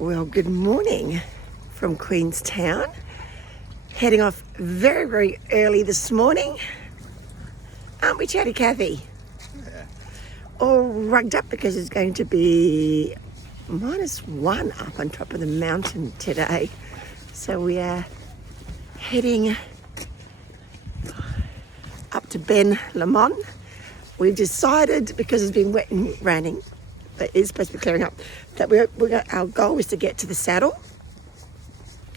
Well, good morning from Queenstown. Heading off very, very early this morning. Aren't we, Chatty Cathy? Yeah. All rugged up because it's going to be -1 up on top of the mountain today. So we are heading up to Ben Lomond. We've decided, because it's been wet and raining, but it's supposed to be clearing up, that our goal is to get to the saddle.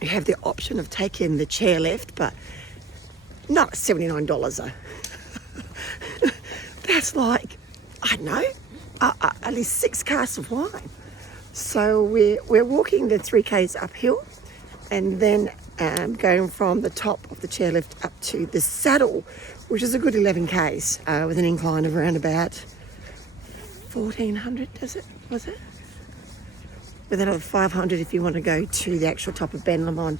You have the option of taking the chairlift, but not $79 though. That's like, I don't know, at least 6 casks of wine. So we're walking the 3Ks uphill and then going from the top of the chairlift up to the saddle, which is a good 11 Ks with an incline of around about 1,400, was it? With another 500 if you want to go to the actual top of Ben Lomond.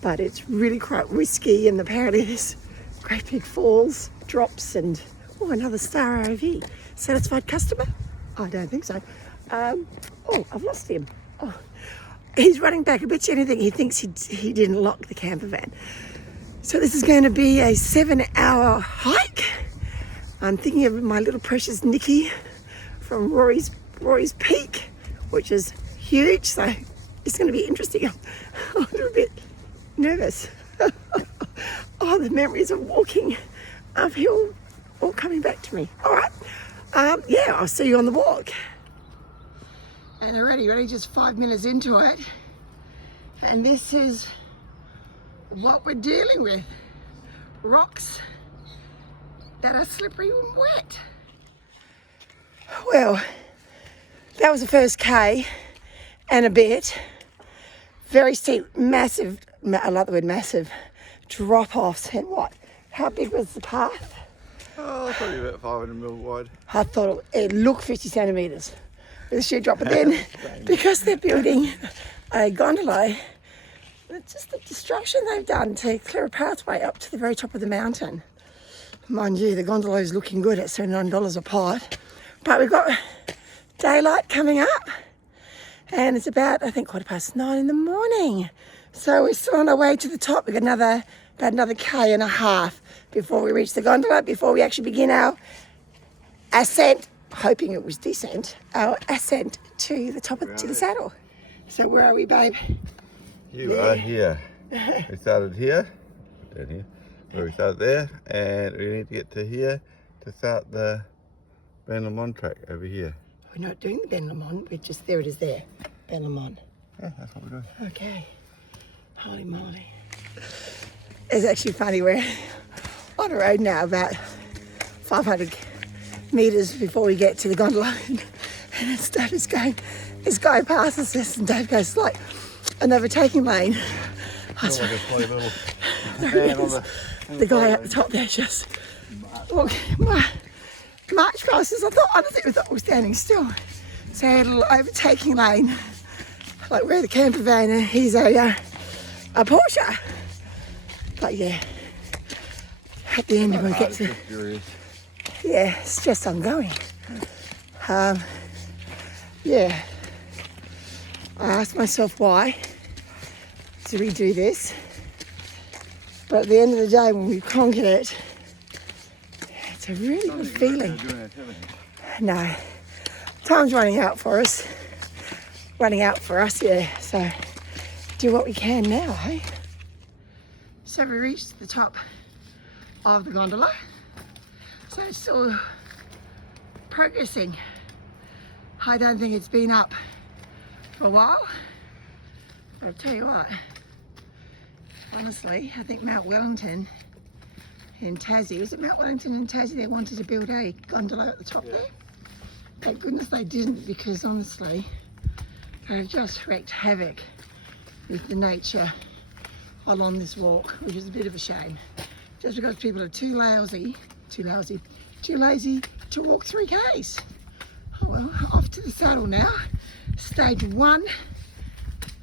But it's really quite risky, and apparently there's great big falls, drops, and another star ROV. Satisfied customer? I don't think so. I've lost him. He's running back. I bet you anything he thinks he didn't lock the camper van. So this is going to be a 7-hour hike. I'm thinking of my little precious Nikki from Rory's Peak, which is huge, so it's going to be interesting. I'm a little bit nervous. The memories of walking uphill all coming back to me. All right, I'll see you on the walk. And already just 5 minutes into it, and this is what we're dealing with. Rocks that are slippery and wet. Well, that was the first K and a bit. Very steep, massive, I like the word massive, drop-offs. And how big was the path? Probably about 500 mil wide. I thought it looked 50 centimetres with a sheer drop. But then, because they're building a gondola, it's just the destruction they've done to clear a pathway up to the very top of the mountain. Mind you, the gondola is looking good at $79 a pot. But we've got daylight coming up, and it's about, I think, 9:15 in the morning. So we're still on our way to the top. We've got about another K and a half before we reach the gondola, before we actually begin our ascent, hoping it was descent, our ascent to the top to the saddle. So where are we, babe? You are here. We started here, down here, where we started there, and we need to get to here to start the Ben Lomond track over here. We're not doing the Ben Lomond, we're just, there it is there, Ben Lomond. Yeah, that's what we're doing. Okay, holy moly. It's actually funny, we're on a road now about 500 metres before we get to the gondola, and Dave is going, this guy passes us and Dave goes like an overtaking lane. The guy at the top there just march past us. Honestly, I thought we were standing still. So he had a little overtaking lane, like we're the camper van and he's a Porsche. But yeah, at the end we'll get to, it's just ongoing. I asked myself why to redo this, but at the end of the day, when we've conquered it, it's a really good feeling. No, time's running out for us. Yeah. So do what we can now, hey? So we reached the top of the gondola. So it's still progressing. I don't think it's been up for a while. But I'll tell you what, honestly, I think Mount Wellington in Tassie, was it Mount Wellington in Tassie, they wanted to build a gondola at the top there? Thank goodness they didn't, because honestly, they've just wreaked havoc with the nature along this walk, which is a bit of a shame. Just because people are too lazy to walk 3Ks. Oh well, off to the saddle now. Stage 1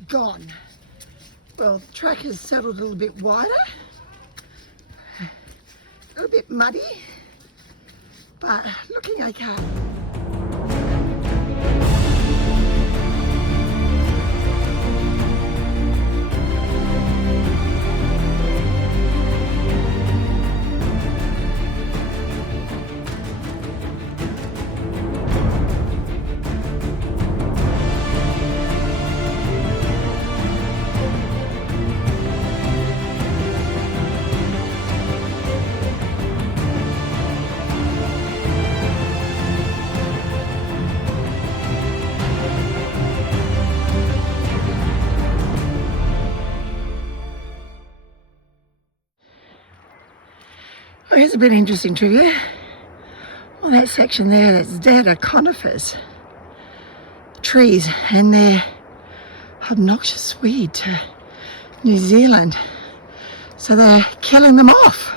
gone. Well, the track has settled a little bit wider, a little bit muddy, but looking okay. here's a bit interesting trivia. Well, that section there that's dead are conifers, trees, and they're obnoxious weed to New Zealand. So they're killing them off.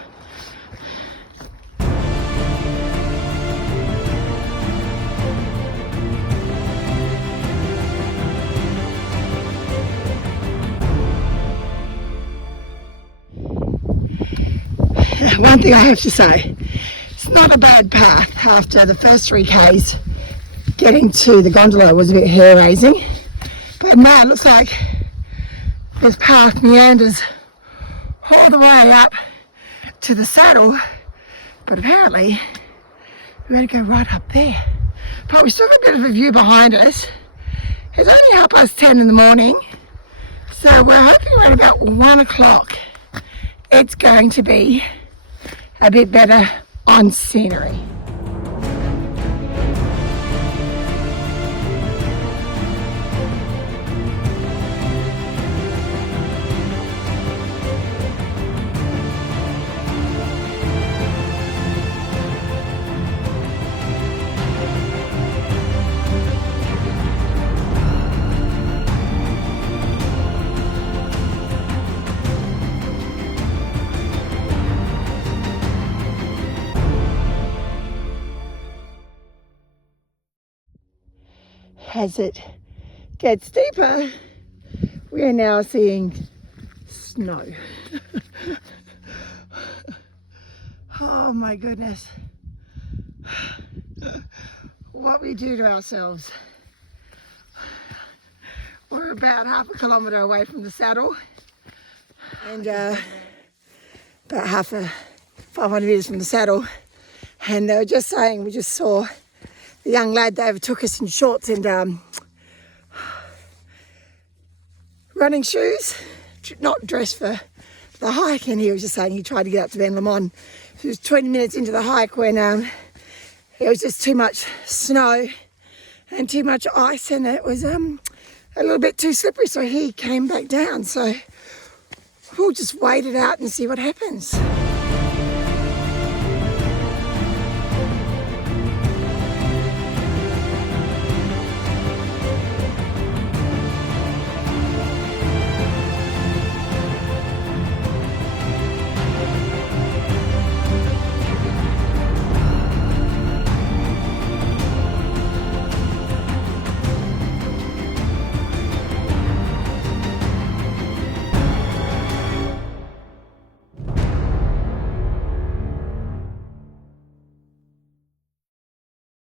One thing I have to say, it's not a bad path. After the first 3 Ks, getting to the gondola was a bit hair-raising. But now it looks like this path meanders all the way up to the saddle. But apparently, we're going to go right up there. But we've still got a bit of a view behind us. It's only 10:30 in the morning. So we're hoping around about 1 o'clock it's going to be a bit better on scenery. As it gets deeper, we are now seeing snow. Oh my goodness. What we do to ourselves. We're about half a kilometre away from the saddle and about 500 metres from the saddle, and they were just saying, we just saw the young lad that overtook us in shorts and running shoes, not dressed for the hike, and he was just saying he tried to get up to Ben Lomond. He was 20 minutes into the hike when it was just too much snow and too much ice, and it was a little bit too slippery, so he came back down. So we'll just wait it out and see what happens.